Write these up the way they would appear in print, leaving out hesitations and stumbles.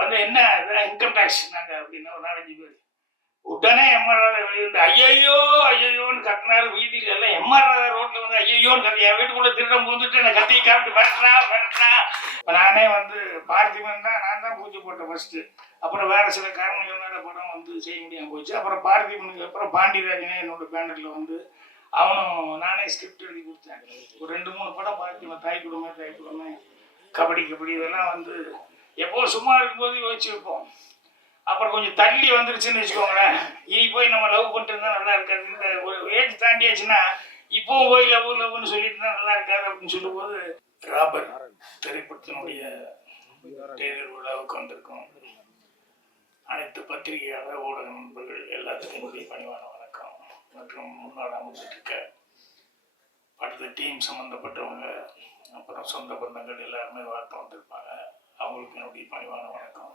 வந்து என்ன income tax நாங்க அப்படின்னா ஒரு 4-5 பேர் உடனே எம்ஆர் வெளியிட்டு ஐயோ ஐயோன்னு கத்தினாரு. வீதியில எல்லாம் எம்ஆர் ரோட்ல வந்து ஐயோன்னு கத்தி என் வீட்டுக்குள்ள திருடம் போந்துட்டு என்ன கத்தி காப்பிட்டு மிரட்டுறா. நானே வந்து பார்த்திபன் தான் நான் தான் பூஜை போட்டேன் ஃபர்ஸ்ட். அப்புறம் வேற சில காரணங்களால படம் வந்து செய்ய முடியாமல் போச்சு. அப்புறம் பார்த்திபனுக்கு அப்புறம் பாண்டியராஜனே என்னோட பேனர்ல வந்து அவனும் நானே ஸ்கிரிப்ட் எழுதி கொடுத்தேன். ஒரு 2-3 படம் பார்த்திபன் தாய் குடும்பம் கபடி இதெல்லாம் வந்து எப்போ சும்மா இருக்கும்போது யோசிச்சு வைப்போம். அப்புறம் கொஞ்சம் தள்ளி வந்துருச்சுன்னு வச்சுக்கோங்களேன், இனி போய் நம்ம லவ் பண்ணிட்டு இருந்தா நல்லா இருக்காது. இந்த ஒரு ஏஜ் தாண்டியாச்சுன்னா இப்போவும் போய் லவ்னு சொல்லிட்டு இருந்தா நல்லா இருக்காது அப்படின்னு சொல்லும்போது ராபர் திரைப்படத்தினுடைய தேர்தல் விழாவுக்கு வந்திருக்கோம். அனைத்து பத்திரிகையாளர் ஊடக நண்பர்கள் எல்லாத்துக்கும் என்னுடைய பணிவான வணக்கம். மற்றும் முன்னாள் அமைச்சிருக்க படத்து டீம் சம்மந்தப்பட்டவங்க அப்புறம் சொந்த பந்தங்கள் எல்லாருமே வாழ்த்து வந்திருப்பாங்க. அவங்களுக்கு என்னுடைய பணிவான வணக்கம்.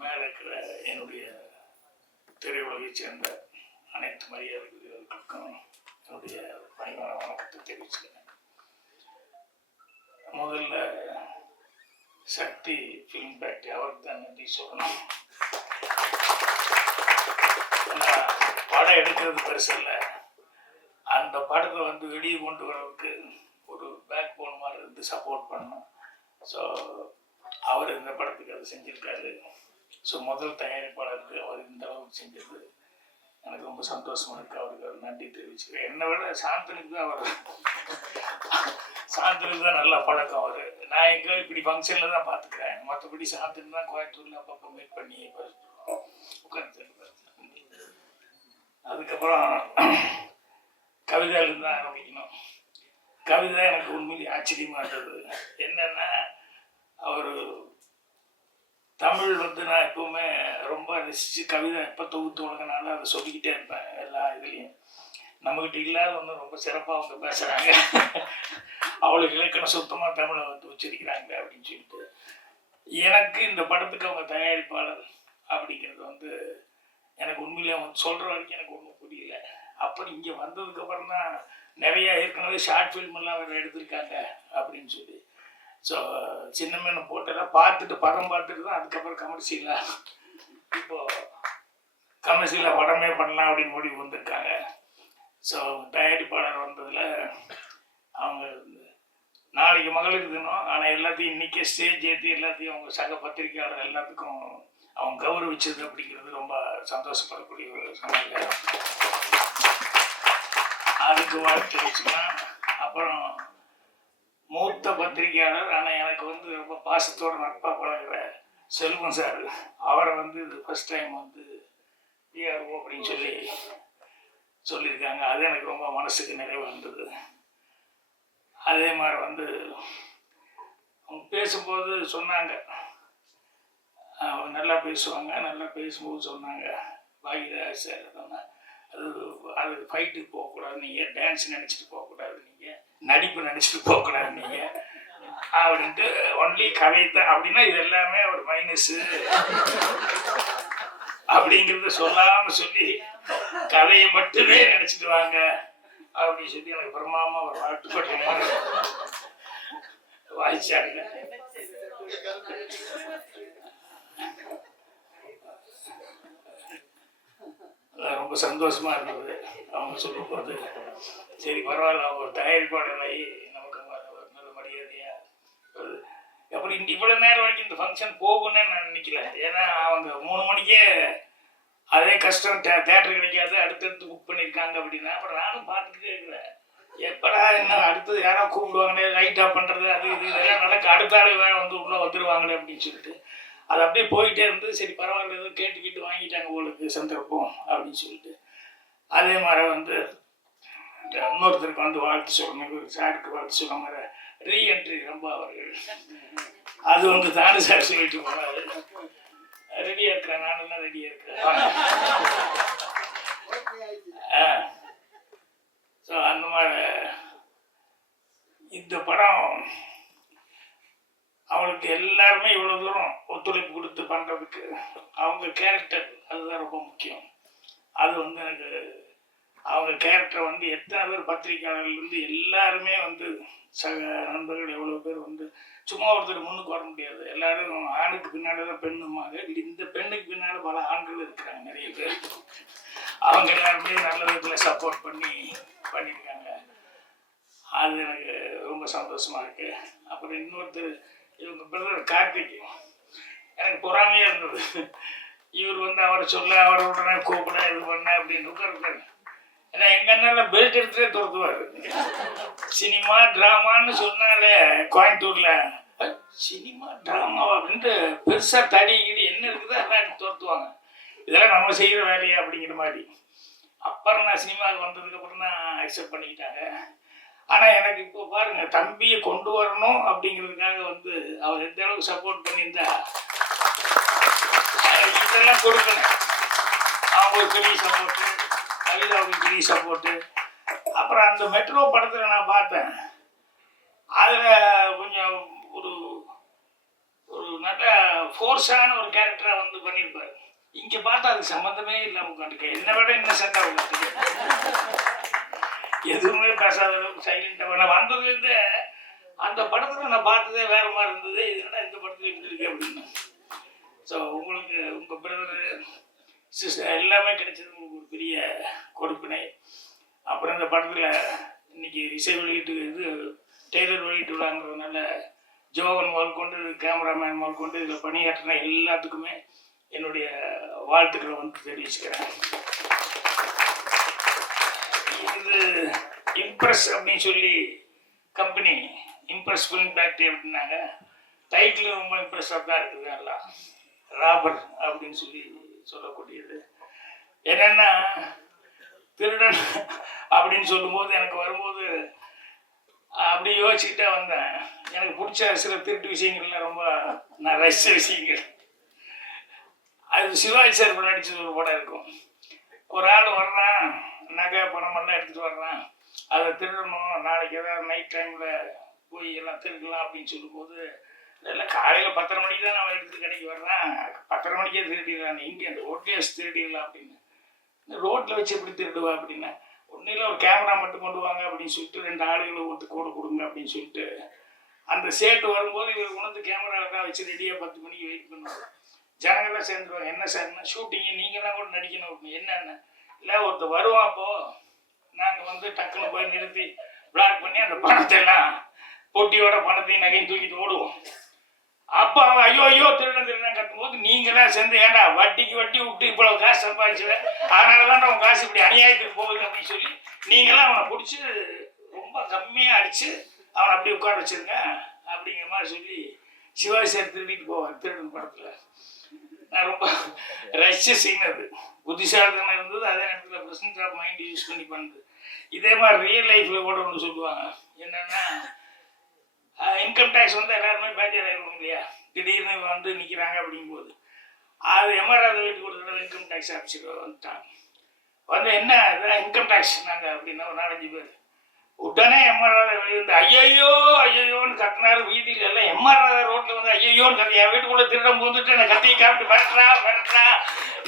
மேலே இருக்கிற என்னுடைய திரையுலகை சேர்ந்த அனைத்து மரியாதைகளுக்கும் என்னுடைய பணிவான வணக்கத்தை தெரிவிச்சுக்கிறேன். முதல்ல சக்தி ஃபிலிம் ஃபேக்டரி அவருக்கு தான் நன்றி சொல்லணும். படம் எடுக்கிறது பெருசு இல்லை, அந்த படத்தை வந்து வெளியே கொண்டு வரவுக்கு ஒரு பேக் போன் மாதிரி இருந்து சப்போர்ட் பண்ணணும். ஸோ அவர் இந்த படத்துக்கு அதை செஞ்சுருக்காரு. ஸோ முதல் தயாரிப்பாளருக்கு அவர் இந்த அளவுக்கு செஞ்சது எனக்கு ரொம்ப சந்தோஷமாக இருக்குது. அவருக்கு நன்றி தெரிவிச்சுக்கிறேன். என்னை விட சாந்தனுக்கு தான் நல்லா பழக்கம். அவர் நான் எங்கே இப்படி ஃபங்க்ஷனில் தான் பார்த்துக்கிறேன். மற்றபடி சாந்தனு தான் கோயம்புத்தூரில் அப்பப்போ மீட் பண்ணி உட்காந்து. அதுக்கப்புறம் கவிதாலேருந்து தான் ஆரம்பிக்கணும். கவிதா எனக்கு உண்மையிலேயே ஆச்சரியமாக இருந்தது. என்னென்னா அவர் தமிழ் வந்து நான் எப்பவுமே ரொம்ப ரசித்து கவிதை எப்போ தொகுத்து ஒழுங்கினாலும் அதை சொல்லிக்கிட்டே இருப்பேன். எல்லா இதுலேயும் நம்மகிட்ட இல்லாத ஒன்று ரொம்ப சிறப்பாக அவங்க பேசுகிறாங்க. அவளுக்கு இலக்கணம் சுத்தமாக தமிழை வந்து உச்சரிக்கிறாங்க அப்படின்னு சொல்லிட்டு எனக்கு இந்த படத்துக்கு அவங்க தயாரிப்பாளர் அப்படிங்கிறது வந்து எனக்கு உண்மையிலே அவங்க சொல்கிற வரைக்கும் எனக்கு ஒன்றும் புரியல. அப்புறம் இங்கே வந்ததுக்கப்புறம் தான் நிறையா ஏற்கனவே ஷார்ட் ஃபில்மெல்லாம் வேறு எடுத்திருக்காங்க அப்படின்னு சொல்லி. ஸோ சின்ன மீன் போட்டெல்லாம் படம் பார்த்துட்டு தான் அதுக்கப்புறம் கமர்ஷியலாக படமே பண்ணலாம் அப்படின்னு முடிவு வந்திருக்காங்க. ஸோ தயாரிப்பாளர் வந்ததில் அவங்க நாளைக்கு மகளிர் தினம், ஆனால் எல்லாத்தையும் இன்றைக்கே ஸ்டேஜ் ஏற்றி எல்லாத்தையும் அவங்க சக பத்திரிகையாளர் எல்லாத்துக்கும் அவங்க கௌரவிச்சது அப்படிங்கிறது ரொம்ப சந்தோஷப்படக்கூடிய ஒரு சமையல். அதுக்கு வாழ்த்து வச்சுக்கலாம். அப்புறம் மூத்த பத்திரிகையாளர் ஆனால் எனக்கு வந்து ரொம்ப பாசத்தோடு நட்பாக பழகிற செல்வம் சார், அவரை வந்து இது ஃபஸ்ட் டைம் வந்து பிஆர்ஓ அப்படின்னு சொல்லியிருக்காங்க. அது எனக்கு ரொம்ப மனசுக்கு நிறைவு இருந்தது. அதே மாதிரி வந்து அவங்க பேசும்போது சொன்னாங்க, அவங்க நல்லா பேசுவாங்க. நல்லா பேசும்போது சொன்னாங்க, பாகிராஜ் சார் சொன்னாங்க, அது ஃபைட்டுக்கு போகக்கூடாது, நீங்கள் டான்ஸ் நினச்சிட்டு போகக்கூடாது, நீங்கள் நடிப்பு நினச்சிட்டு போகக்கூடாது நீங்கள் அப்படின்ட்டு ஒன்லி கவிதை அப்படின்னா இது எல்லாமே ஒரு மைனஸு அப்படிங்கிறத சொல்லாமல் சொல்லி கதையை மட்டுமே நினச்சிட்டு வாங்க அப்படின்னு சொல்லி எனக்கு பிரமாமா ஒரு வாழ்த்துப்பட்ட மாதிரி வாய்ச்சாங்க. ரொம்ப சந்தோஷமா இருந்தது அவங்க சொல்லும் போது. சரி பரவாயில்ல, அவங்க ஒரு தயாரிப்பாளராகி நமக்கு நல்ல மரியாதையா. அப்புறம் இவ்வளோ நேரம் வரைக்கும் இந்த ஃபங்க்ஷன் போகும்னு நான் நினைக்கல. ஏன்னா அவங்க 3 மணிக்கே அதே கஷ்டம், தேட்டர் கிடைக்காது, அடுத்தடுத்து புக் பண்ணியிருக்காங்க அப்படின்னா. அப்புறம் நானும் பார்த்துக்கிட்டே இருக்கிறேன், எப்படா என்ன அடுத்தது யாரோ கூப்பிடுவாங்களே, லைட் ஆஃப் பண்ணுறது அது இதெல்லாம் நடக்க, அடுத்த ஆளே வேறு வந்து உள்ளே வந்துடுவாங்களே அப்படின்னு சொல்லிட்டு அது அப்படியே போயிட்டே இருந்து. சரி பரவாயில்ல, ஏதோ கேட்டு வாங்கிட்டாங்க உங்களுக்கு சந்தர்ப்பம் அப்படின்னு சொல்லிட்டு. அதே மாதிரி வந்து இன்னொருத்தருக்கு வந்து வாழ்த்து சொல்லணும், சாருக்கு வாழ்த்து சொல்ல மாதிரி ரீஎன்ட்ரி ரொம்ப அவர்கள் அது வந்து தானு சார் சொல்லிட்டு போனாரு, ரெடியாக இருக்கிறேன், நானும் ரெடியாக இருக்கிறேன். ஸோ அந்த மாதிரி இந்த படம் அவளுக்கு எல்லாருமே இவ்வளோ தூரம் ஒத்துழைப்பு கொடுத்து பண்ணுறதுக்கு அவங்க கேரக்டர் அதுதான் ரொம்ப முக்கியம். அது வந்து எனக்கு அவங்க கேரக்டரை வந்து எத்தனை பேர் பத்திரிகையாளர்லேருந்து எல்லாருமே வந்து சக நண்பர்கள் எவ்வளோ பேர் வந்து சும்மா ஒருத்தர் முன்னுக்கு வர முடியாது. எல்லாரும் ஆணுக்கு பின்னாடி தான் பெண்ணுமாங்க. இந்த பெண்ணுக்கு பின்னாடி பல ஆண்கள் இருக்கிறாங்க நிறைய பேர். அவங்க எல்லாருமே நல்ல விதத்தில் சப்போர்ட் பண்ணியிருக்காங்க. அது எனக்கு ரொம்ப சந்தோஷமாக இருக்குது. அப்புறம் இன்னொருத்தர் இவங்க பிரதர் கார்த்திக், எனக்கு பொறாமையாக இருந்தது. இவர் வந்து அவரை சொல்ல அவரை உடனே கூப்பிட இது பண்ண அப்படின்னு இருக்காரு. ஏன்னா எங்கள் அண்ணன் பெல்ட் எடுத்துகிட்டே துரத்துவார். சினிமா ட்ராமான்னு சொன்னாலே கோயம்புத்தூரில் சினிமா ட்ராமாவா அப்படின்ட்டு பெருசாக தடி கிடி என்ன இருக்குதோ எல்லாம் துரத்துவாங்க. இதெல்லாம் நம்ம செய்கிற வேலையா அப்படிங்கிற மாதிரி. அப்புறம் நான் சினிமாவுக்கு வந்ததுக்கப்புறம் தான் அக்செப்ட் பண்ணிக்கிட்டாங்க. ஆனால் எனக்கு இப்போ பாருங்கள், தம்பியை கொண்டு வரணும் அப்படிங்கிறதுக்காக வந்து அவர் எந்த அளவுக்கு சப்போர்ட் பண்ணியிருந்தா இதெல்லாம் கொடுக்கணும். அவங்களுக்கு பெரிய சப்போர்ட்டு, கவிதாவுக்கு பெரிய சப்போர்ட்டு. அப்புறம் அந்த மெட்ரோ படத்தில் நான் பார்த்தேன், அதில் கொஞ்சம் ஒரு ஒரு நல்ல ஃபோர்ஸான ஒரு கேரக்டராக வந்து பண்ணியிருப்பார். இங்கே பார்த்தா அது சம்மந்தமே இல்லாமல் உட்காந்துருக்கேன். என்னை விட இன்னும் சென்டாக உட்காந்துருக்கேன். எதுவுமே பேசாத அளவுக்கு சைலண்டாக நான் வந்ததுலேருந்து அந்த படத்தில் நான் பார்த்ததே வேறு மாதிரி இருந்தது. இதனால இந்த படத்தில் எப்படி இருக்கு அப்படின்னு. ஸோ உங்களுக்கு உங்கள் பிரதர் சிஸ்டர் எல்லாமே கிடைச்சது உங்களுக்கு ஒரு பெரிய கொடுப்பினை. அப்புறம் இந்த படத்தில் இன்னைக்கு இசை வெளியீட்டு இது டெய்லர் வெளியீட்டு விழாங்கிறதுனால ஜோவன் முதல் கொண்டு கேமராமேன் முதல் கொண்டு இதில் பணியாற்றின எல்லாத்துக்குமே என்னுடைய வாழ்த்துக்களை வந்து தெரிவிச்சுக்கிறேன். இது இம்ப்ரெஸ் அப்படின்னு சொல்லி கம்பெனி, இம்ப்ரெஸ் ஃபிலிம் ஃபேக்ட்ரி அப்படின்னாங்க. டைட்டில் ரொம்ப இம்ப்ரெஸ்ஸாக தான் இருக்குது. எல்லாம் ராபர் அப்படின்னு சொல்லக்கூடியது. என்னென்னா திருடன் அப்படின்னு சொல்லும்போது எனக்கு வரும்போது அப்படி யோசிச்சுக்கிட்டே வந்தேன். எனக்கு பிடிச்ச சில திருட்டு விஷயங்கள்லாம் ரொம்ப நான் ரசித்த விஷயங்கள். அது சிவாஜி சார் நடிச்சது ஒரு படம் இருக்கும். ஒரு ஆள் வர்றான், நகை பணமெல்லாம் எடுத்துகிட்டு வர்றான், அதை திருடணும், நாளைக்கு ஏதாவது நைட் டைமில் போய் எல்லாம் திருடலாம் அப்படின்னு சொல்லும்போது, இல்லை காலையில் 10:30 மணிக்கு தான் நான் எடுத்துகிட்டு கடைக்கு வர்றேன், 10:30 மணிக்கே திருடிடலாம், இங்கே அந்த ரோட்லேயே வச்சு திருடிடலாம் அப்படின்னு. இந்த ரோட்டில் வச்சு எப்படி திருடுவா அப்படின்னா, ஒன்றில் ஒரு கேமரா மட்டும் கொண்டு வாங்க அப்படின்னு சொல்லிட்டு 2 ஆளுகளை ஒருத்து கூட கொடுங்க அப்படின்னு சொல்லிட்டு அந்த சேட்டு வரும்போது இவர் உணர்ந்து கேமராவுக்காக வச்சு ரெடியாக 10 மணிக்கு வெயிட் பண்ணுவாங்க. ஜனங்கள்லாம் சேர்ந்துருவாங்க. என்ன சார்னா ஷூட்டிங்கு நீங்கள்லாம் கூட நடிக்கணும் அப்படின்னு. என்னென்ன இல்லை ஒருத்தர் வருவான், அப்போது நாங்கள் வந்து டக்குன்னு போய் நிறுத்தி பிளாக் பண்ணி அந்த பணத்தை எல்லாம் பொட்டியோட பணத்தையும் நகையும் தூக்கிட்டு ஓடுவோம். அப்போ அவன் ஐயோ திருடன் கட்டும்போது நீங்களாம் சேர்ந்து ஏன்டா வட்டிக்கு வட்டி விட்டு இவ்வளோ காசு சம்பாதிச்சுவேன், அதனால தான் அவன் காசு இப்படி அநியாயத்துக்கு போகுது அப்படின்னு சொல்லி நீங்களாம் அவனை பிடிச்சி ரொம்ப கம்மியாக அடித்து அவனை அப்படி உட்கார வச்சுருங்க அப்படிங்கிற மாதிரி சொல்லி சிவாஜி சார் திருடிட்டு போவார் திருடன் படத்தில். நான் ரொம்ப ரசிச்ச சீன் அது. புத்திசாலித்தனம் இருந்தது, அதே நேரத்தில் ப்ரெசன்ட் ஆஃப் மைண்ட் யூஸ் பண்ணி பண்ணுது. இதே மாதிரி ரியல் லைஃப்பில் கூட ஒன்று சொல்லுவாங்க. என்னென்னா இன்கம் டேக்ஸ் வந்து எல்லாருமே பேட்டியர் ஆகிருக்கும் இல்லையா, திடீர்னு வந்து நிற்கிறாங்க அப்படிங்கும்போது அது எம்ஆர்ஆர் வீட்டுக்கு கொடுத்தது இன்கம் டேக்ஸ் ஆஃபீஸர் வந்துட்டாங்க. வந்து என்ன இன்கம் டேக்ஸ் நாங்கள் அப்படின்னா ஒரு 4-5 பேர் உடனே எம்ஆர்ஆர் வெளியே வந்து ஐயோன்னு கத்தினாரு. வீதியில எல்லாம் எம்ஆர்ஆர் ரோட்டில் வந்து ஐயோன்னு கத்தி, என் வீட்டுக்குள்ளே திருடம் வந்துட்டு என்னை கத்தியை காப்பிட்டு மிரட்டுறா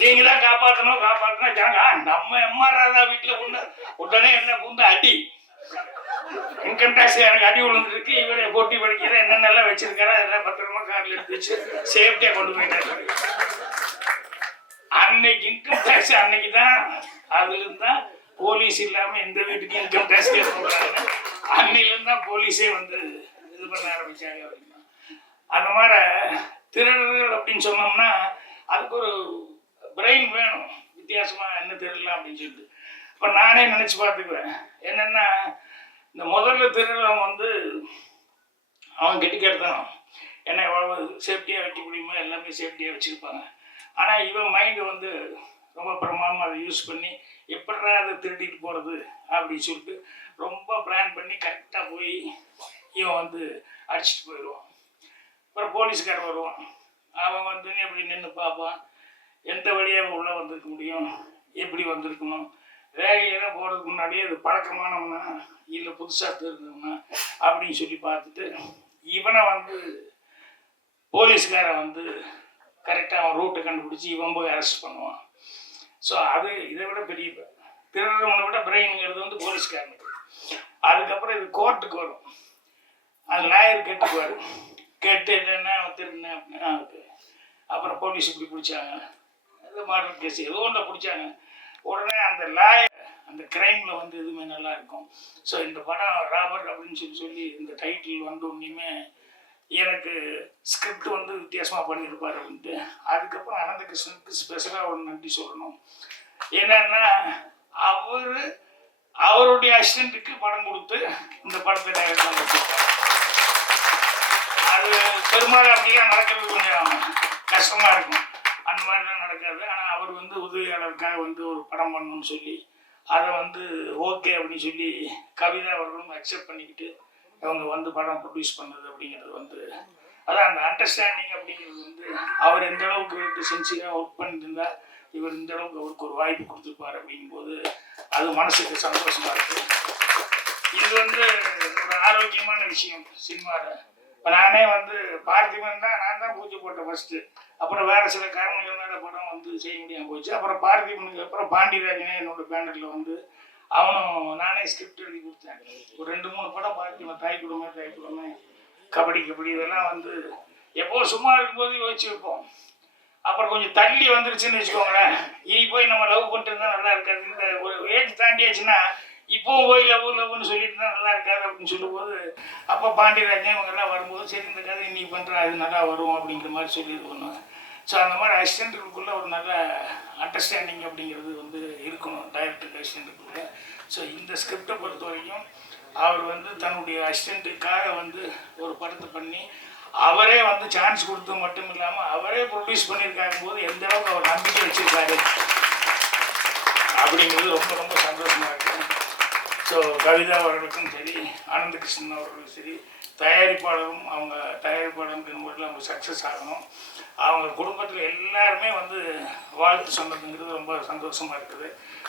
நீங்கள் தான் காப்பாற்றணும் ஜாங்க நம்ம எம்ஆர்ஆர் வீட்டில் உடனே என்ன பூந்து அடி. இன்கம் டேக்ஸ் எனக்கு அடி விழுந்துருக்கு, இவரை போட்டி படிக்கிற என்னென்னலாம் வச்சிருக்காரு அதெல்லாம் பத்திரமா காரில் எடுத்து வச்சு சேஃப்டியாக கொண்டு போயிட்டாரு. அன்னைக்கு இன்கம் டேக்ஸ் அன்னைக்கு தான், அதுலேருந்து தான் போலீஸ் இல்லாமல் எந்த வீட்டுக்கும் இன்கம் டேக்ஸ் கேட்க அன்னையிலேருந்து தான் போலீஸே வந்து இது பண்ண ஆரம்பித்தாங்க அப்படின்னா. அந்த மாதிரி திருடர்கள் அப்படின்னு சொன்னோம்னா அதுக்கு ஒரு பிரெயின் வேணும், வித்தியாசமாக என்ன திருடலாம் அப்படின்னு சொல்லிட்டு. இப்போ நானே நினச்சி பார்த்துக்குவேன். என்னென்னா இந்த முதல்ல திருடவன் வந்து அவன் கெட்டிக்கெடுத்தானோ ஏன்னா எவ்வளோ சேஃப்டியாக வைக்க முடியுமோ எல்லாமே சேஃப்டியாக வச்சுருப்பாங்க. ஆனால் இவன் மைண்டு வந்து ரொம்ப பிரமாதமாக அதை யூஸ் பண்ணி எப்படா அதை திருடிட்டு போகிறது அப்படின்னு சொல்லிட்டு ரொம்ப பிளான் பண்ணி கரெக்டாக போய் இவன் வந்து அடிச்சுட்டு போயிடுவான். அப்புறம் போலீஸ்காரன் வருவான். அவன் வந்து எப்படி நின்று பார்ப்பான், எந்த வழியாக உள்ளே வந்திருக்க முடியும், எப்படி வந்திருக்கணும், ரேகையெல்லாம் போகிறதுக்கு முன்னாடியே அது பழக்கமானவனா இல்லை புதுசாக தெரிஞ்சவனா அப்படின்னு சொல்லி பார்த்துட்டு இவனை வந்து போலீஸ்காரன் வந்து கரெக்டாக அவன் ரூட்டை கண்டுபிடிச்சி இவன் போய் அரெஸ்ட் பண்ணுவான். ஸோ அது இதை விட பெரிய திருடுறவனை விட பிரெயினுங்கிறது வந்து போலீஸ்காரனுக்கு. அதுக்கப்புறம் இது கோர்ட்டுக்கு வரும். அது லாயர் கேட்டுக்குவார். கேட்டு என்னென்ன திருடினேன் அப்படின்னா அப்புறம் போலீஸ் இப்படி பிடிச்சாங்க, அது மர்டர் கேஸ் ஏதோ ஒன்றை பிடிச்சாங்க. உடனே அந்த லாயர் அந்த கிரைமில் வந்து எதுவுமே நல்லா இருக்கும். ஸோ இந்த படம் ராபர்ட் அப்படின்னு சொல்லி இந்த டைட்டில் வந்து ஒன்றுமே எனக்கு ஸ்கிரிப்ட் வந்து வித்தியாசமாக பண்ணியிருப்பார் அப்படின்ட்டு. அதுக்கப்புறம் அனந்தகிருஷ்ணனுக்கு ஸ்பெஷலாக ஒரு நன்றி சொல்லணும். என்னன்னா அவருடைய அசிஸ்டண்ட்டுக்கு படம் கொடுத்து இந்த படத்தை டைரக்ட் வச்சுருக்காரு. அது பெரும்பாலும் அப்படிலாம் நடக்கிறது கொஞ்சம் கஷ்டமாக இருக்கும். அந்த மாதிரிலாம் நடக்காது. ஆனால் அவர் வந்து உதவியாளருக்காக வந்து ஒரு படம் பண்ணணும்னு சொல்லி அதை வந்து ஓகே அப்படின்னு சொல்லி கவிதா அவர்களும் அக்செப்ட் பண்ணிக்கிட்டு அவங்க வந்து படம் ப்ரொடியூஸ் பண்ணது அப்படிங்கிறது வந்து அதான் அந்த அண்டர்ஸ்டாண்டிங் அப்படிங்கிறது வந்து அவர் எந்த அளவுக்கு சென்சிட்டிவாக ஒர்க் பண்ணியிருந்தா இவர் இந்த அளவுக்கு அவருக்கு ஒரு வாய்ப்பு கொடுத்துருப்பார் அப்படிங்கும்போது அது மனசுக்கு சந்தோஷமாக இருக்குது. இது வந்து ஒரு ஆரோக்கியமான விஷயம் சினிமாவில். இப்போ நானே வந்து பார்த்திபன் தான் நான் தான் பூஜை போட்டேன் ஃபஸ்ட்டு. அப்புறம் வேறு சில காரணங்கள்னால படம் வந்து செய்ய முடியாமல் போச்சு. அப்புறம் பார்த்திபனுக்கு அப்புறம் பாண்டியராஜனே என்னோட பேனரில் வந்து அவனும் நானே ஸ்கிரிப்ட் எழுதி கொடுத்தேன். ஒரு 2-3 படம் பார்த்திபன், தாய் குடும்பம், கபடி இதெல்லாம் வந்து எப்போ சும்மா இருக்கும்போது யோசிச்சு வைப்போம். அப்புறம் கொஞ்சம் தள்ளி வந்துருச்சுன்னு வச்சுக்கோங்களேன், இனி போய் நம்ம லவ் பண்ணிட்டு இருந்தால் நல்லா இருக்காது. இந்த ஒரு ஏஜ் தாண்டியாச்சுன்னா இப்போவும் போய் லவ்னு சொல்லிட்டு இருந்தால் நல்லா இருக்காது அப்படின்னு சொல்லும்போது அப்போ பாண்டியராஜன் இவங்கெல்லாம் வரும்போது சரி இந்த கதை இன்னைக்கு பண்ணுற அது நல்லா வரும் அப்படிங்கிற மாதிரி சொல்லி இது பண்ணுவேன். ஸோ அந்த மாதிரி அசிஸ்டண்ட்டுக்குள்ளே ஒரு நல்ல அண்டர்ஸ்டாண்டிங் அப்படிங்கிறது வந்து இருக்கணும் டைரக்டருக்கு அசிஸ்டண்ட்டுக்குள்ளே. ஸோ இந்த ஸ்கிரிப்டை பொறுத்த வரைக்கும் அவர் வந்து தன்னுடைய அசிஸ்டண்ட்டுக்காக வந்து ஒரு படத்தை பண்ணி அவரே வந்து சான்ஸ் கொடுத்தது மட்டும் இல்லாமல் அவரே ப்ரொடியூஸ் பண்ணியிருக்காங்க போது எந்த அளவுக்கு அவர் நம்பிக்கை வச்சுருக்காரு அப்படிங்கிறது ரொம்ப ரொம்ப சந்தோஷமாக இருக்குது. ஸோ கவிதா அவர்களுக்கும் சரி, ஆனந்தகிருஷ்ணன் அவர்களுக்கும் சரி, தயாரிப்பாளரும் அவங்க தயாரிப்பாளருங்கிற முறையில் அவங்க சக்ஸஸ் ஆகணும். அவங்க குடும்பத்தில் எல்லாருமே வந்து வாழ்த்து சொன்னதுங்கிறது ரொம்ப சந்தோஷமாக இருக்குது.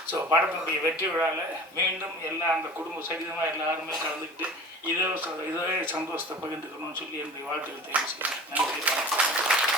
ஸோ படத்தினுடைய வெற்றி விழாவில் மீண்டும் எல்லாம் அந்த குடும்ப சகிதமாக எல்லாருமே கலந்துக்கிட்டு இதே சந்தோஷத்தை பகிர்ந்துக்கணும்னு சொல்லி என்னுடைய வாழ்த்துக்களை தெரிவிச்சுக்கிறேன். நன்றி.